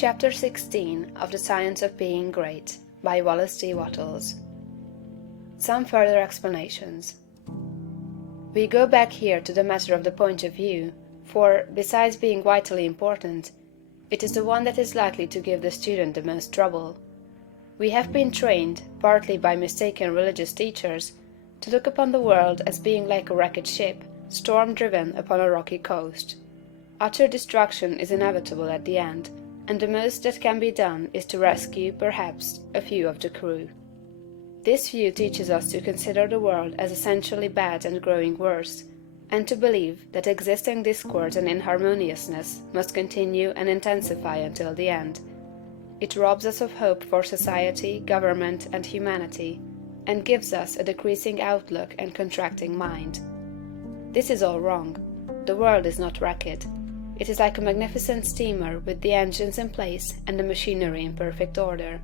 Chapter 16 of The Science of Being Great by Wallace D. Wattles. Some further explanations. We go back here to the matter of the point of view, for, besides being vitally important, it is the one that is likely to give the student the most trouble. We have been trained, partly by mistaken religious teachers, to look upon the world as being like a wrecked ship, storm-driven upon a rocky coast. Utter destruction is inevitable at the end, and the most that can be done is to rescue, perhaps, a few of the crew. This view teaches us to consider the world as essentially bad and growing worse, and to believe that existing discord and inharmoniousness must continue and intensify until the end. It robs us of hope for society, government, and humanity, and gives us a decreasing outlook and contracting mind. This is all wrong. The world is not wrecked. It is like a magnificent steamer with the engines in place and the machinery in perfect order.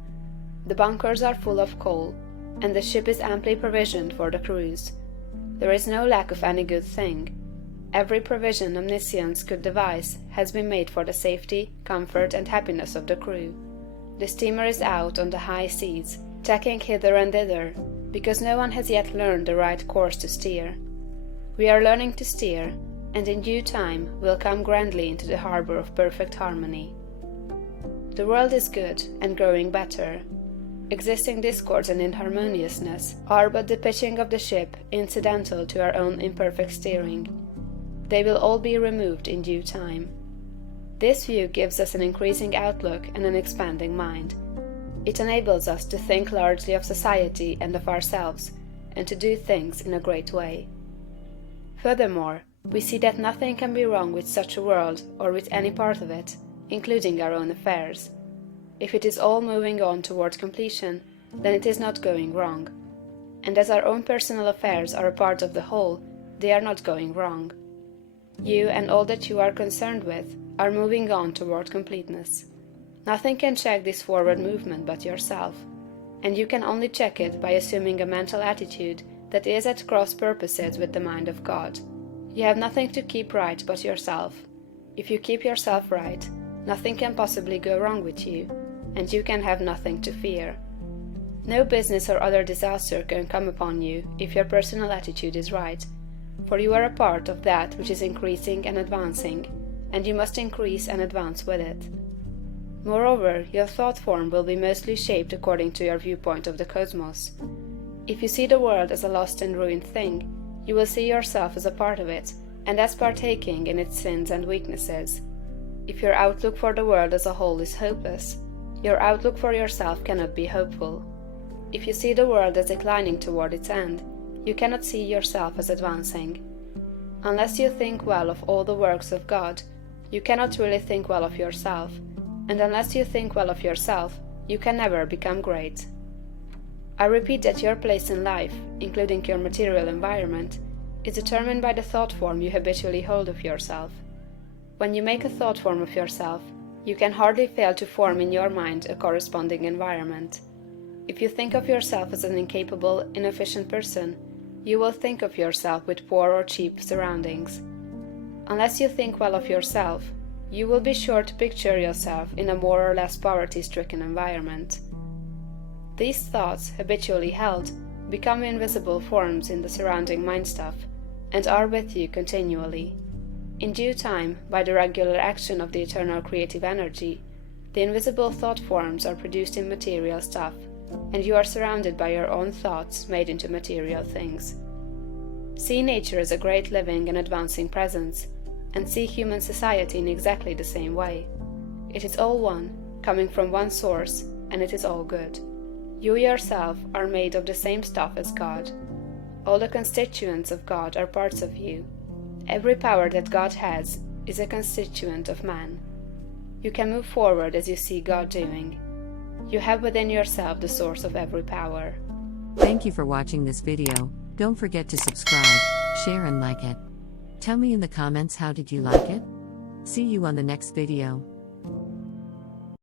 The bunkers are full of coal, and the ship is amply provisioned for the cruise. There is no lack of any good thing. Every provision omniscience could devise has been made for the safety, comfort, and happiness of the crew. The steamer is out on the high seas, tacking hither and thither, because no one has yet learned the right course to steer. We are learning to steer, and in due time will come grandly into the harbor of perfect harmony. The world is good and growing better. Existing discords and inharmoniousness are but the pitching of the ship incidental to our own imperfect steering. They will all be removed in due time. This view gives us an increasing outlook and an expanding mind. It enables us to think largely of society and of ourselves, and to do things in a great way. Furthermore, we see that nothing can be wrong with such a world or with any part of it, including our own affairs. If it is all moving on toward completion, then it is not going wrong. And as our own personal affairs are a part of the whole, they are not going wrong. You and all that you are concerned with are moving on toward completeness. Nothing can check this forward movement but yourself, and you can only check it by assuming a mental attitude that is at cross purposes with the mind of God. You have nothing to keep right but yourself. If you keep yourself right, nothing can possibly go wrong with you, and you can have nothing to fear. No business or other disaster can come upon you if your personal attitude is right, for you are a part of that which is increasing and advancing, and you must increase and advance with it. Moreover, your thought form will be mostly shaped according to your viewpoint of the cosmos. If you see the world as a lost and ruined thing, you will see yourself as a part of it, and as partaking in its sins and weaknesses. If your outlook for the world as a whole is hopeless, your outlook for yourself cannot be hopeful. If you see the world as declining toward its end, you cannot see yourself as advancing. Unless you think well of all the works of God, you cannot really think well of yourself, and unless you think well of yourself, you can never become great. I repeat that your place in life, including your material environment, is determined by the thought form you habitually hold of yourself. When you make a thought form of yourself, you can hardly fail to form in your mind a corresponding environment. If you think of yourself as an incapable, inefficient person, you will think of yourself with poor or cheap surroundings. Unless you think well of yourself, you will be sure to picture yourself in a more or less poverty-stricken environment. These thoughts, habitually held, become invisible forms in the surrounding mind stuff, and are with you continually. In due time, by the regular action of the eternal creative energy, the invisible thought forms are produced in material stuff, and you are surrounded by your own thoughts made into material things. See nature as a great living and advancing presence, and see human society in exactly the same way. It is all one, coming from one source, and it is all good. You yourself are made of the same stuff as God. All the constituents of God are parts of you. Every power that God has is a constituent of man. You can move forward as you see God doing. You have within yourself the source of every power. Thank you for watching this video. Don't forget to subscribe, share and like it. Tell me in the comments how did you like it? See you on the next video.